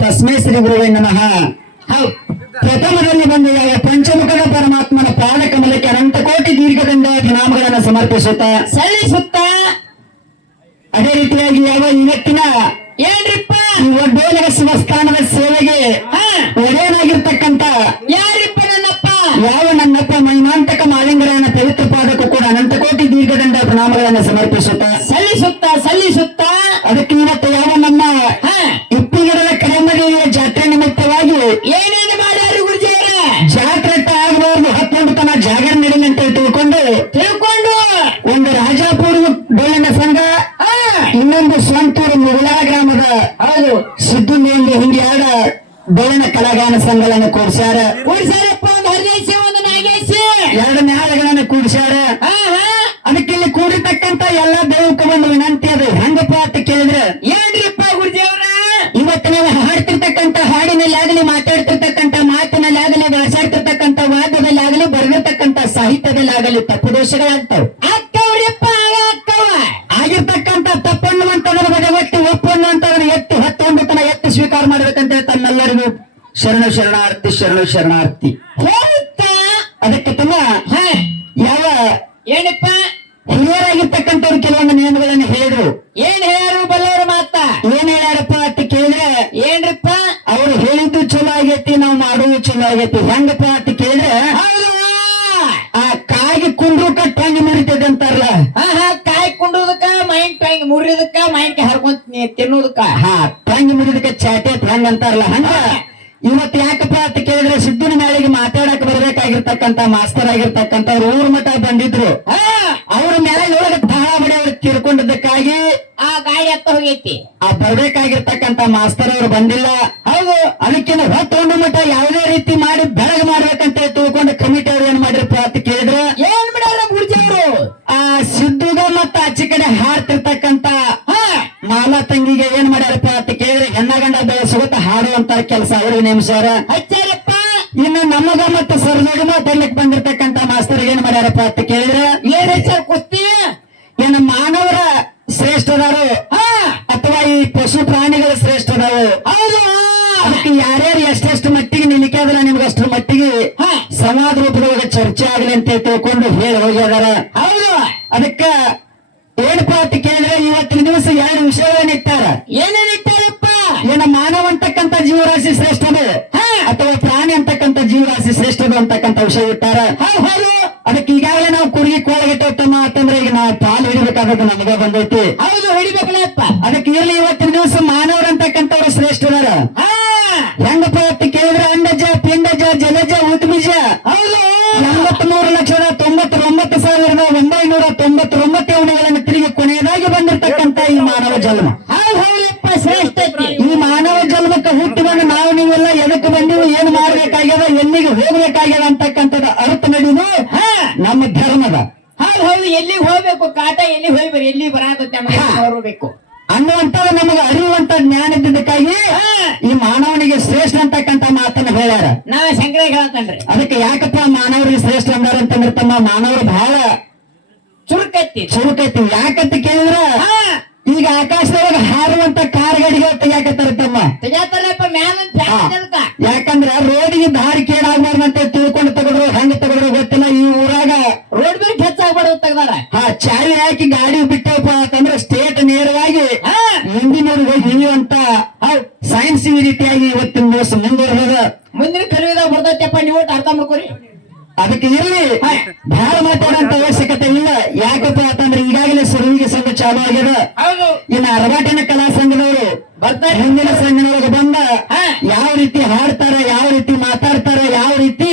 ತಸ್ಮೈ ಶ್ರೀ ಗುರುವೇ ನಮಃ. ಪ್ರಥಮದಲ್ಲಿ ಬಂದು ಯಾವ ಪಂಚಮುಖದ ಪರಮಾತ್ಮನ ಪಾದ ಕಮಲಕ್ಕೆ ಅನಂತ ಕೋಟಿ ದೀರ್ಘದಿಂದ ನಾಮಗಳನ್ನು ಸಮರ್ಪಿಸುತ್ತಾ? ಸಲ್ಲಿಸುತ್ತ? ಅದೇ ರೀತಿಯಾಗಿ ಯಾವ ಇವತ್ತಿನ ಏನ್ರಿಪ್ಪ ಒಡ್ಡೋಲಗ ಶಿವಸ್ಥಾನದ ಸೇವೆಗೆ ಒಡೆಯನಾಗಿರ್ತಕ್ಕಂತ ಯಾರಿಪ್ಪ ನನ್ನಪ್ಪ? ಯಾವ ನನ್ನಪ್ಪ ಮೈಮಾಂತಕ ಮಾಲಿಂಗರಾಯನ ಪವಿತ್ರ ಪಾದಕ್ಕೂ ಕೂಡ ಅನಂತ ಕೋಟಿ ದೀರ್ಘದಿಂದ ನಾಮಗಳನ್ನು ಸಮರ್ಪಿಸುತ್ತಾ? ಸಲ್ಲಿಸುತ್ತ ಸಲ್ಲಿಸುತ್ತ? ಇನ್ನೊಂದು ಸ್ವಂತೂರು ಮುಗುಲಾ ಗ್ರಾಮದ ಹೌದು. ಸಿದ್ದು ಮೇಂಡಿ ಹಿಂಗ್ಯಾಡ ಬೇರಣ ಕಲಾಗಾನ ಸಂಘಗಳನ್ನು ಕೂಡ್ಸ್ಯಾರ. ಕೂಡ್ಸಾರಪ್ಪ ಒಂದು ನಾಗೇಶಿ. ಎರಡು ನ್ಯಾಯಗಳನ್ನು ಕೂಡ್ಸ್ಯಾರ. ಅದಕ್ಕೆ ಇಲ್ಲಿ ಕೂಡಿರ್ತಕ್ಕಂತ ಎಲ್ಲಾ ದೇವಕ್ಕೆ ಒಂದು ವಿನಂತಿ ಅದು. ಹೆಂಗಪ್ಪ ಅಂತ ಕೇಳಿದ್ರೆ ಏನ್ರಿಪ್ಪ ಗುರುಜಿಯವರ? ಇವತ್ತು ನೀವು ಹಾಡ್ತಿರ್ತಕ್ಕಂತ ಹಾಡಿನಲ್ಲಿ ಆಗಲಿ ಮಾತಾಡ್ತಿರ್ತಕ್ಕಂತ ಮಾತಿನಲ್ಲಿ ಆಗಲಿ ಬಳಸಾಡ್ತಿರ್ತಕ್ಕಂತ ವಾದ್ಯದಲ್ಲಿ ಆಗಲಿ ಬರೆದಿರ್ತಕ್ಕಂತ ಸಾಹಿತ್ಯದಲ್ಲಿ ಆಗಲಿ ತಪ್ಪು ದೋಷಗಳಾಗ್ತಾವ. ಮಾಡ್ಬೇಕಂತ ತಮ್ಮೆಲ್ಲರಿಗೂ ಶರಣ ಶರಣಾರ್ಥಿ ಶರಣ ಶರಣಾರ್ಥಿ. ಹೋಗುತ್ತ ಅದಕ್ಕೆ ತಮ್ಮ ಹಾ. ಯಾವ ಏನಪ್ಪ? ಹಿರಿಯರಾಗಿರ್ತಕ್ಕಂಥವ್ರು ಕೆಲವೊಂದು ನಿಯಮಗಳನ್ನು ಹೇಳಿದ್ರು. ಏನ್ ಹೇಳಾರು ಬಲ್ಲವರು ಮಾತ? ಏನ್ ಹೇಳ್ಯಾರಪ್ಪ ಅಂತ ಕೇಳಿದ್ರೆ ಏನ್ರಿಪ್ಪ? ಅವ್ರು ಹೇಳಿದ್ದು ಚಲೋ ಆಗೈತಿ ನಾವು ಮಾಡುವುದು ಚಲೋ ಆಗೈತಿ. ಹೆಂಗಪ್ಪ ಅಂತ ಕೇಳಿದ್ರೆ ಹೌದು. ಆ ಕಾಯಿ ಕುಂಡ್ರು ಕಟ್ ಹಂಗೆ ಮುರಿತದೆ ಅಂತಾರಲ್ಲ. ಹಾ ಹಾ ಕಾಯಿ ಕುಂಡ್ರದಕ್ಕ ಮೈಂಡ್ ಟೈಂಗ್ ಮುರಿಯೋದಕ್ಕ ಮೈಂಡ್ ಹರ್ಕೊಂತ ತಿನ್ನೋದಕ್ಕ. ಹಾ ತಂಗಿ ಮುರಿದಕ್ಕೆ ಚಾಟೆ ಹಂಗ ಅಂತಾರಲ್ಲ. ಹಂಗ ಇವತ್ತು ಯಾಕಪ್ಪ ಅಂತ ಕೇಳಿದ್ರೆ ಸಿದ್ಧನ ಮೇಳಿಗೆ ಮಾತಾಡಕ್ ಬರ್ಬೇಕಾಗಿರ್ತಕ್ಕಂತ ಮಾಸ್ತರ್ ಆಗಿರ್ತಕ್ಕಂಥವ್ರು ಊರ್ ಮಠ ಬಂದಿದ್ರು. ಆ ಅವ್ರ ಮೇಲೆ ಒಳಗೆ ತಳ ಅವ್ರಿಗೆ ತೀರ್ಕೊಂಡಿದ್ದಕ್ಕಾಗಿ ಆ ಗಾಡಿ ಹತ್ತ ಹೋಗೈತಿ. ಆ ಬರ್ಬೇಕಾಗಿರ್ತಕ್ಕಂತ ಮಾಸ್ತರ್ ಅವರು ಬಂದಿಲ್ಲ. ಹೌದು. ಅದಕ್ಕಿಂತ ಹೊತ್ತೊಂದು ಮಠ ಯಾವುದೇ ರೀತಿ ಮಾಡಿ ಬೆಳಗ್ಗೆ ಮಾಡ್ಬೇಕಂತ ತಿಳ್ಕೊಂಡು ಕಮಿಟಿ ಅವ್ರು ಏನ್ ಮಾಡಿರಪ್ಪ ಅಂತ ಕೇಳಿದ್ರೆ ಏನ್ ಬಿಡಾರ ಗುರುಜಿ ಅವರು? ಆ ಸಿದ್ದುಗ ಮತ್ತ ಆಚೆ ಕಡೆ ಹಾಡ್ತಿರ್ತಕ್ಕಂತ ಹಾ. ಮಾಲಾ ತಂಗಿಗೆ ಏನ್ ಮಾಡ್ಯಾರಪ್ಪ ಅಂತ ಕೇಳಿದ್ರೆ ಹೆಣ್ಣ ಗಂಡ ಬೆಳೆಸುತ್ತ ಹಾಡುವಂತ ಕೆಲಸ ಅವ್ರಿಗೆ ನೇಮಿಸ್ಯಾರ ಹಚ್ಚಾರಪ್ಪ ಇನ್ನು ನಮಗ ಮತ್ತು ಸರ್ದಾಗ ತಂಡಕ್ಕೆ ಬಂದಿರ್ತಕ್ಕಂತ ಮಾಸ್ತರ್ ಏನ್ ಮಾಡ್ಯಾರಪ್ಪ ಅಂತ ಕೇಳಿದ್ರೆ ಏನ್ ಹಚ್ಚಾರ ಕುಸ್ತಿ? ಏನು ಮಾನವರ ಶ್ರೇಷ್ಠದಾರು ಹಾ! ಅಥವಾ ಈ ಪಶು ಪ್ರಾಣಿಗಳ ಶ್ರೇಷ್ಠರಾರು? ಹೌದು! ಅದಕ್ಕೆ ಯಾರ್ಯಾರು ಎಷ್ಟೆಷ್ಟು ಮಟ್ಟಿಗೆ ನಿಲ್ಲಿಕೆ ಅದಲ್ಲ ನಿಮ್ಗೆ ಅಷ್ಟರ ಮಟ್ಟಿಗೆ ಸಮಾಜ ರೂಪದೊಳಗೆ ಚರ್ಚೆ ಆಗಲಿ ಅಂತ ತಿಳ್ಕೊಂಡು ಹೇಳಿ ಹೋಗ್ಯಾರ. ಹೌದು! ಅದಕ್ಕ ಜೀವರಾಶಿ ಶ್ರೇಷ್ಠದು ಹಾ! ಅಥವಾ ಪ್ರಾಣಿ ಅಂತಕ್ಕಂಥ ಜೀವರಾಶಿ ಶ್ರೇಷ್ಠದು ಅಂತಕ್ಕಂಥ ವಿಷಯ ಇಟ್ಟಾರ ಅದಕ್ಕೆ ಈಗಾಗಲೇ ನಾವು ಕುರುಗಿ ಕೋಳಗಿಟ್ಟಮ್ಮ ಅಂತಂದ್ರೆ ಈಗ ನಾವು ಪಾಲು ಹಿಡಿಬೇಕಾದದ್ದು ನಮಗೆ ಬಂದೈತಿ. ಹೌದು ಹಿಡಿಬೇಕಲ್ಲಪ್ಪ ಅದಕ್ಕೆ ಇರ್ಲಿ ಇವತ್ತಿನ ದಿವಸ ಮಾನವರು ಅಂತಕ್ಕಂಥವ್ರು ಶ್ರೇಷ್ಠದಾರ ಹಾ! ಹೆಂಗಪ್ಪ ಅಂತ ಕೇಳಿದ್ರೆ ಅಂಡಜ ಪಿಂಡಜ ಜಲಜ ಉದ್ಬೀಜ ಹೌದು. ಎಂಬತ್ಮೂರು ಲಕ್ಷದ ತೊಂಬತ್ತೊಂಬತ್ತು ಸಾವಿರದ ಒಂಬೈನೂರ ತೊಂಬತ್ತೊಂಬತ್ತು ಮಾಡ್ಬೇಕಾಗ್ಯದ ಎಲ್ಲಿಗೆ ಹೋಗ್ಬೇಕಾಗ್ಯದ ಅಂತಕ್ಕಂಥದ್ದು ಅರ್ಥ ನಡೆಯುವುದು ಹಾ ನಮ್ಮ ಧರ್ಮದ. ಹೌದು ಹೌದು ಎಲ್ಲಿ ಹೋಗ್ಬೇಕು? ಕಾಟ ಎಲ್ಲಿ ಹೋಗಿ ಬರ್ರಿ ಎಲ್ಲಿ ಬರಾಗುತ್ತೆ ಹೊರಬೇಕು ಅನ್ನುವಂಥದ್ದು ನಮಗೆ ಅರಿಯುವಂತ ಜ್ಞಾನ ಇದ್ದಿದ್ದಕ್ಕಾಗಿ ಈ ಮಾನವನಿಗೆ ಶ್ರೇಷ್ಠ ಅಂತಕ್ಕಂಥ ಮಾತನ್ನ ಹೇಳ್ಯಾರ. ನಾವ ಶಂಕರ ಹೇಳ್ತಾನ್ರಿ ಅದಕ್ಕೆ ಯಾಕಪ್ಪ ಮಾನವರಿಗೆ ಶ್ರೇಷ್ಠ ಅಂದಾರ ಅಂತಂದ್ರೆ ತಮ್ಮ ಮಾನವರು ಬಹಳ ಚುರುಕತ್ತಿ ಚುರುಕೈತಿ. ಯಾಕಂತ ಕೇಳಿದ್ರ? ಹಾ. ಈಗ ಆಕಾಶದೊಳಗೆ ಹಾರುವಂತ ಕಾರ್ಗಾಡಿಗಳು ತೆಗಿಯಾಕತ್ತಾರ ತಮ್ಮ. ಮ್ಯಾಲ. ಅದಕ್ಕ. ಯಾಕಂದ್ರ ರೋಡಿಗೆ ದಾರಿ ಕೇಡಾಗ್ಬಾರ್ದಂತ ತಿಳ್ಕೊಂಡು ತಗೊಂಡ್ರು ಹೆಂಗ್ ತಗೊಂಡ್ರು ಗೊತ್ತಿಲ್ಲ ಈ ಊರಾಗ ರೋಡ್ ಮೇಲೆ ಹೆಚ್ಚಾಗ್ಬಾರ್ದು ತೆಗ್ದಾರ. ಹಾ ಚಾರಿ ಹಾಕಿ ಗಾಡಿ ಬಿಟ್ಟಪ್ಪ ಅಂತಂದ್ರೆ ಸ್ಟೇಟ್ ನೇರವಾಗಿ ಹಾ. ಹಿಂದಿನವ್ರಿಗೆ ಹೋಗಿ ಹಿಡಿಯುವಂತ ಸೈನ್ಸ್ ಈ ರೀತಿಯಾಗಿ ಇವತ್ತಿನ ದಿವಸ ಮುಂದುವರೆದ ಮುಂದಿನ ಕಲಿವಿದಾಗ ಬರ್ತೈತಪ್ಪ ನೀವು ಅರ್ಥ ಮಾಡ್ಕೊರಿ. ಅದಕ್ಕೆ ಇರಲಿ. ಬಹಳ ಮಾತಾಡೋಂತ ಅವಶ್ಯಕತೆ ಇಲ್ಲ. ಯಾಕಪ್ಪ ಅಂತಂದ್ರೆ ಈಗಾಗಲೇ ಸುರುವಿಗೆ ಸಂಘ ಚಾಲು ಆಗ್ಯದ. ಇನ್ನು ಅರವಾಟಿನ ಕಲಾ ಸಂಘದವರು ಬರ್ತಾರೆ. ಹಿಂದಿನ ಸಂಘದೊಳಗೆ ಬಂದ ಹಾ. ಯಾವ ರೀತಿ ಹಾಡ್ತಾರ ಯಾವ ರೀತಿ ಮಾತಾಡ್ತಾರ ಯಾವ ರೀತಿ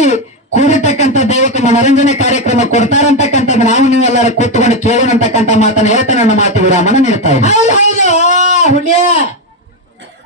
ಕೂಡಿರ್ತಕ್ಕಂಥ ದೈವಕ್ಕೆ ಮನರಂಜನೆ ಕಾರ್ಯಕ್ರಮ ಕೊಡ್ತಾರಂತಕ್ಕಂಥ ನಾವು ನೀವೆಲ್ಲರೂ ಕೂತ್ಕೊಂಡು ಕೇಳೋಣ ಅಂತಕ್ಕಂಥ ಮಾತನ್ನ ಹೇಳ್ತಾ ನನ್ನ ಮಾತು ವಿರಾಮನ ನೀಡ್ತಾ ಹೌದು ಹುಲಿಯ